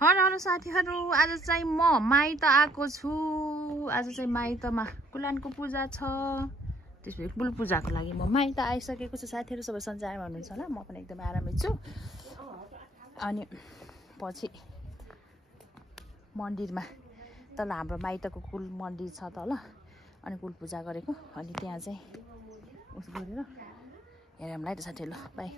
Hello साथीहरु, आज चाहिँ म माइत आएको छु। आज चाहिँ माइतमा कुलानको पूजा छ। त्यसपछि कुल पूजाको लागि म माइत आइसकेको छु। साथीहरु सबै सन्चै आराम हुनुहुन्छ होला। म पनि एकदमै आरामै छु। अनि पछि मन्दिरमा तल हाम्रो माइतको कुल मन्दिर छ तल। अनि कुल पूजा गरेको। अनि त्यहाँ चाहिँ उस गरेर हेरौँला त साथीहरु। ल बाइ।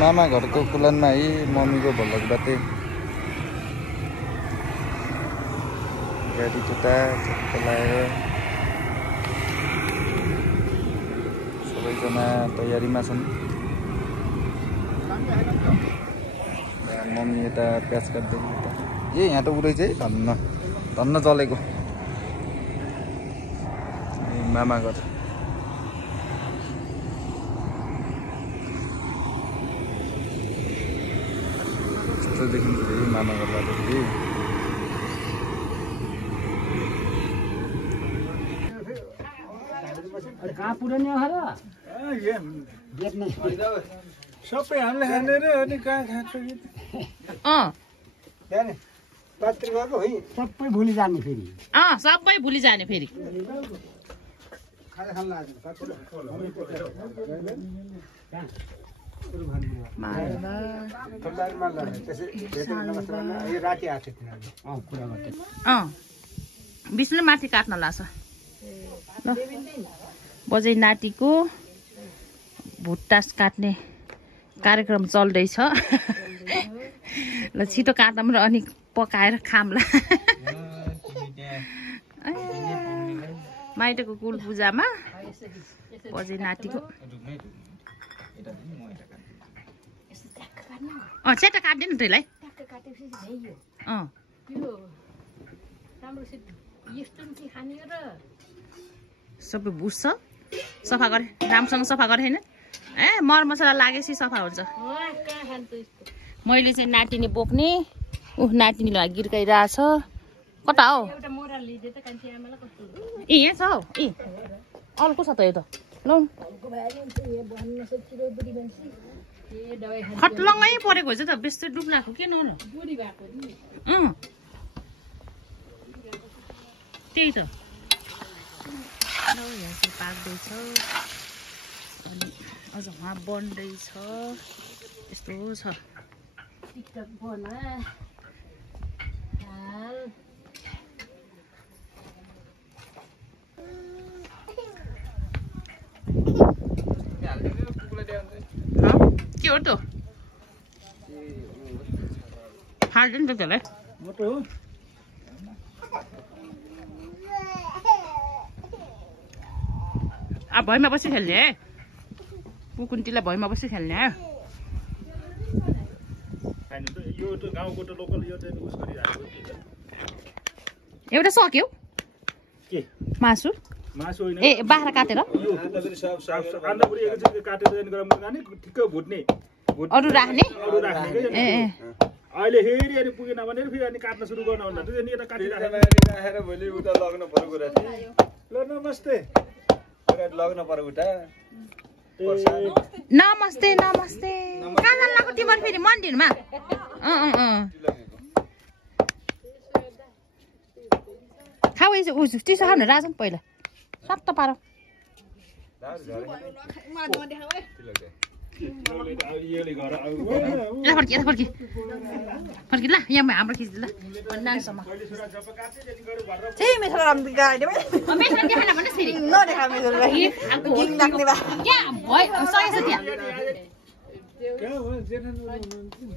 मामा घरको कुलनमा है मम्मीको भल्लकबाटै गाडी चुटा चलाएर सबैजना तयारीमा छन्। मम्मी यता प्याज काट्दै यहाँ त उरै चाहिँ धन्न चलेको मामा घर। देखिन्छ मामा घरबाट सबै हामीले खाने रे अनि कहाँ खान्छौ पत्रिकाको है सबै भुलि जाने फेरि सबै भुलि जाने फेरि विष्णु माथि काट्न लाग्छ। बजै नातिको भुट्टास काट्ने कार्यक्रम चल्दैछ। ल छिटो काट्दा पनि अनि पकाएर खाम्ला। माइतको कुल पूजामा बजै नातिको सेटा काट्दैन त्यसलाई। सबै बुझ्छ सफा गरे राम्रोसँग सफा गरे होइन। मर मसला लागेपछि सफा हुन्छ। मैले चाहिँ नातिनी बोक्ने नातिनीलाई गिर्काइरहेछ। कता हो यहाँ छ हौ अर्को छ त यो त ल खट्लङ्गै परेको हुन्छ त बेसी डुब्लाको के न त्यही त पाक्दैछ। अनि अझ उहाँ बन्दैछ यस्तो छ। के हो त हाल्दैन त त्यसलाई। अब भैमा बसी खेल्ने कुकुन्टीलाई भैमा बसी खेल्ने। एउटा सक्यो मासु ए बाख्रा काटेर अरू राख्ने ए अहिले फेरि अनि पुगेन भने फेरि अनि काट्न सुरु गर्न होला नि यता काटिराखेर भोलि उता लग्न पर्यो कुरा थियो। ल नमस्ते लग्न पर्यो उता नमस्ते नमस्ते कहाँ लाग्यो तिम्रो फेरि मन्दिरमा। खाऊ चिसो खानु राजन पहिला सत्त पार फर्की ल यहाँ हाम्रो खिच्दै ल नानीसम्म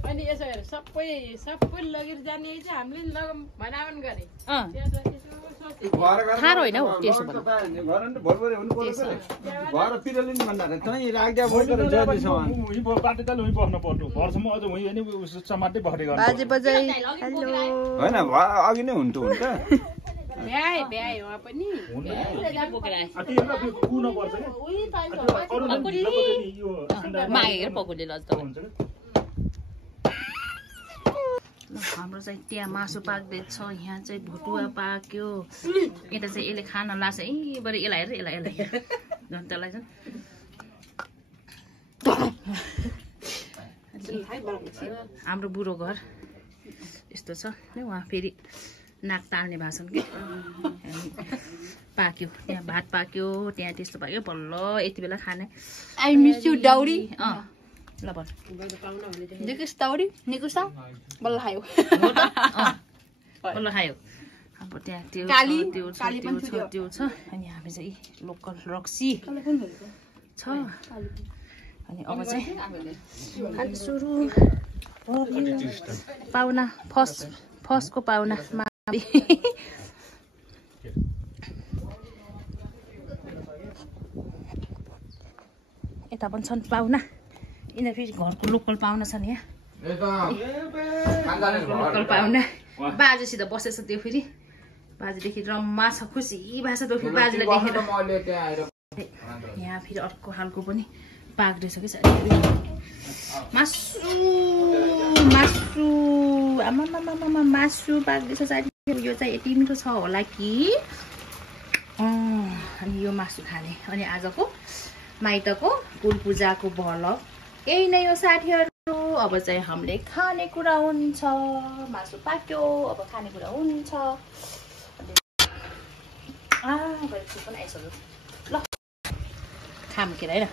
अनि यसो हेर सबै लगेर जाने हामीले लगाम भनावन गरे थारो होइन हौ त्यसो भन्नु बाजे बजाई हेलो होइन अघि नै हुन्छ मागेर पकुले लज हाम्रो चाहिँ त्यहाँ मासु पाक्दैछ यहाँ चाहिँ भुटुवा पाक्यो यता चाहिँ यसले खाना लाग्छ यी बरु यसलाई हेर यसलाई जनतालाई चाहिँ हाम्रो बुढो घर यस्तो छ उहाँ फेरि नाक ताल्ने भाषण के पाक्यो त्यहाँ भात पाक्यो त्यहाँ त्यस्तो पाक्यो बल्ल यति बेला खाने आई मिस यु दाउरी ल भन निकुस दाउरी निकुसा बल्ल खायो बल्ल खायो अब त्यहाँ त्यो त्यो छ अनि हामी चाहिँ लोकल रक्सी छ अनि अब चाहिँ खान सुरु पाहुना फर्स्टको पाहुना यता पनि छन् पाहुना यिनीहरू फेरि घरको लोकल पाहुना छन् यहाँ लोकल पाहुना बाजेसित बसेछ त्यो फेरि बाजेदेखि रम्मा छ खुसी भएको छ त्यो फेरि बाजेलाई देखेर यहाँ फेरि अर्को खालको पनि पाक्दैछ कि मासु मासु आमामामामा मासु पाक्दैछ साथीहरू यो चाहिँ यति मिठो छ होला कि अनि यो मासु खाने अनि आजको माइतको कुल पूजाको भ्लग यही नै हो साथीहरू अब चाहिँ हामीले खानेकुरा हुन्छ मासु पाक्यो अब खानेकुरा हुन्छ पनि आइसक्यो ल खाम के होइन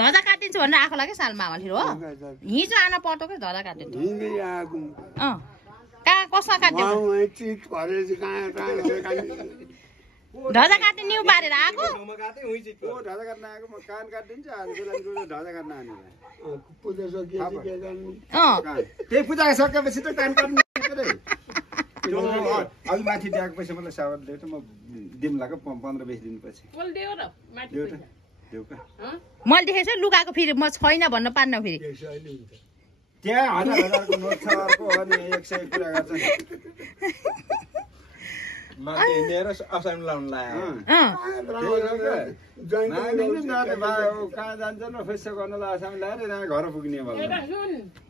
धजा काटिदिन्छु भनेर आएको लाग्यो सालमा आमाले हो हिजो आना पर्दो कि धजा काटिदिन्छु कहाँ कसमा काट्यो धजा काट्ने न्यु पारेर आएको त्यही पूजा सकेपछि त कान काट्नु अघि माथि दिएको पैसा मलाई सावर दिएको म दिउँलाको 15-20 दिनपछि मैले देखेको छु लुगाको फेरि म छैन भन्न पान्न फेरि त्यहाँ हजारको नोट छ अर्को अनि 100 कुरा गर्छन् माथि लिएर असाइम लाउन लायो कहाँ जान्छ न फेसो गर्नलाई असाइम ल्याएर यहाँ घर पुग्ने भयो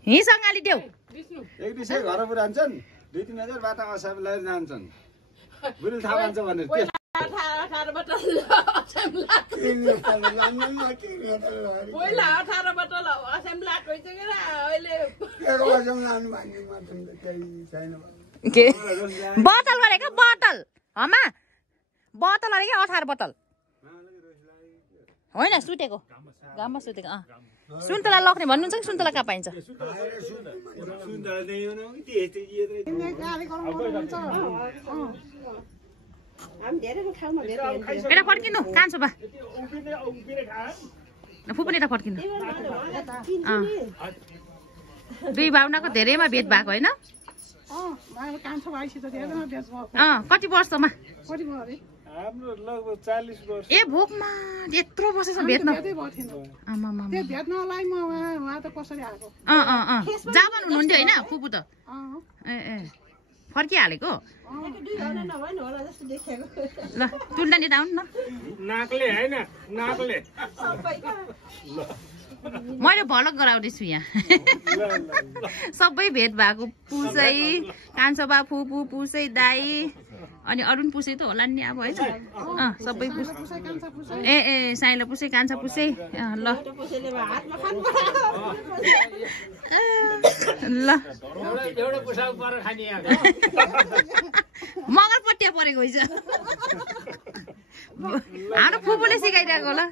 हिसँगाली देऊ एक दुई सय घर पुऱ्यान्छन् 2-3 हजार बाटा असाइम ल्याएर जान्छन् बुढी थाहा भन्छ भने बोतल भनेको बोतल हमा बोतल अरे 18 बोतल होइन सुतेको घाममा सुतेको सुन्तला लग्ने भन्नुहुन्छ कि सुन्तला कहाँ पाइन्छ यता फर्किनु कान्छो बा फुपूले यता फर्किनु दुई भाउनाको धेरैमा भेट भएको होइन कति वर्षमा हाम्रो लगभग 40 वर्ष ए भोकमा यत्रो वर्षसम्म भेट्न जापान हुनुहुन्थ्यो होइन फुपू त ए फर्किहालेको ल टुल्दा नि आउनु न नाकले हैन नाकले मैले भलक गराउँदैछु यहाँ सबै भेट भएको पुसै कान्छो बा फुपू पुसै दाई अनि अरुण पुसै त होला नि अब होइन सबै पुस ए साइला पुसै कान्छा पुसै ल ल मगर पट्टिया परेको हुन्छ हाम्रो फुपूले सिकाइदिएको होला